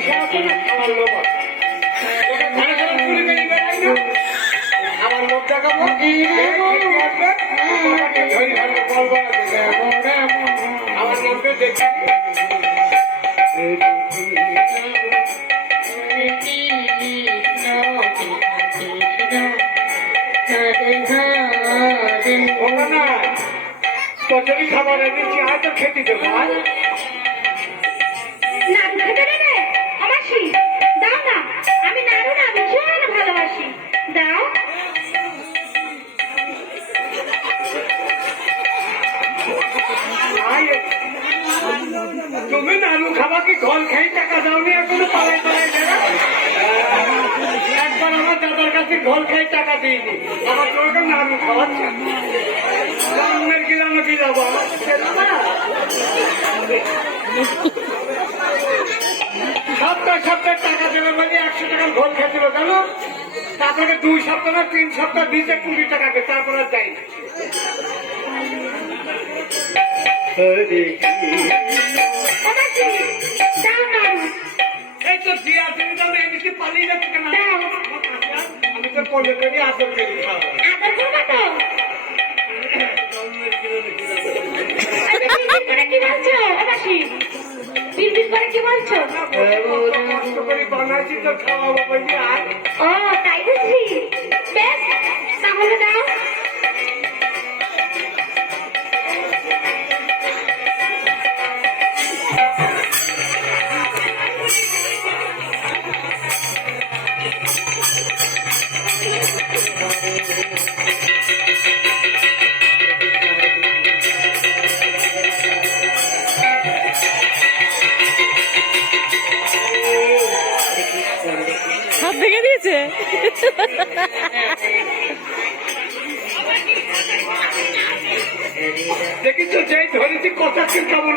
আমার লোভ দেখাবো না আমার লোককে দেখি ওটা না কচুরি খাবার এনেছি আয় তো খেতে দেবো আয় তুমি নানু খাবা কি ঘর খাই টাকা দাওনি এখনও পালাই পালাই দেবে একবার আমার দাদার কাছে ঘর খাই টাকা দিইনি। আমার তোমাকে নানু খাওয়াচ্ছে। সামনের গ্রামে কি যাব সপ্তাহ সপ্তাহ টাকা দেবে মানে একশো টাকার ঘর খেয়েছিল কেন তারপরে দুই সপ্তাহ না, তিন সপ্তাহ দিতে কুড়ি টাকাকে, তারপরে আর যাই না এমনিতে পালিয়ে যাচ্ছে কেন? আমি তো কোলে করি আদর করি। খাওয়া আদর করবা তো? কি বলছো আমাসি বিড়বিড় করে কি বলছো? কষ্ট করে বানাইছি তো খাওয়াবো বলি আর? ও তাই বুঝলি? হাত ভেঙে দিয়েছে? দেখিস যেই ধরেছি কথা কেমন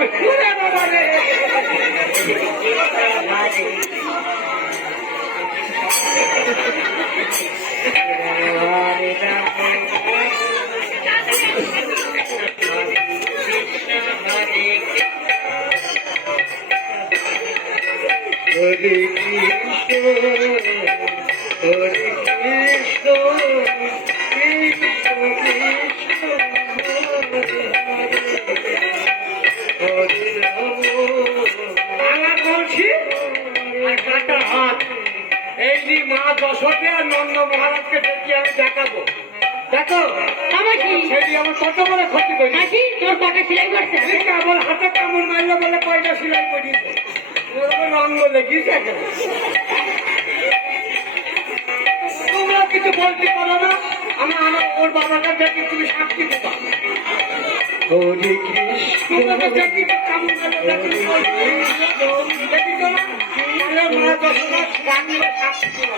হরে হাত এই যে মা দশকে নন্দ মহারাজকে ডেকে আমি দেখাবো দেখো আমাসি সেটি আমার কত বড় ক্ষতি করি মাসি তোর কটা সেলাই করছে কেবল হাতে কামড় মারলো বলে কয়টা সিলাই করিয়েছে ওরকম রঙ তোমরা কিছু বলতে পারো না আমার আমার ওর বাবাটা দেখি তুমি সাক্ষী দেবা। হরে কৃষ্ণ। দেখি তো কামড় মারলো দেখি হরে কৃষ্ণ দেখি তো না? তাহলে মা দশটা গান সাক্ষী দেবা।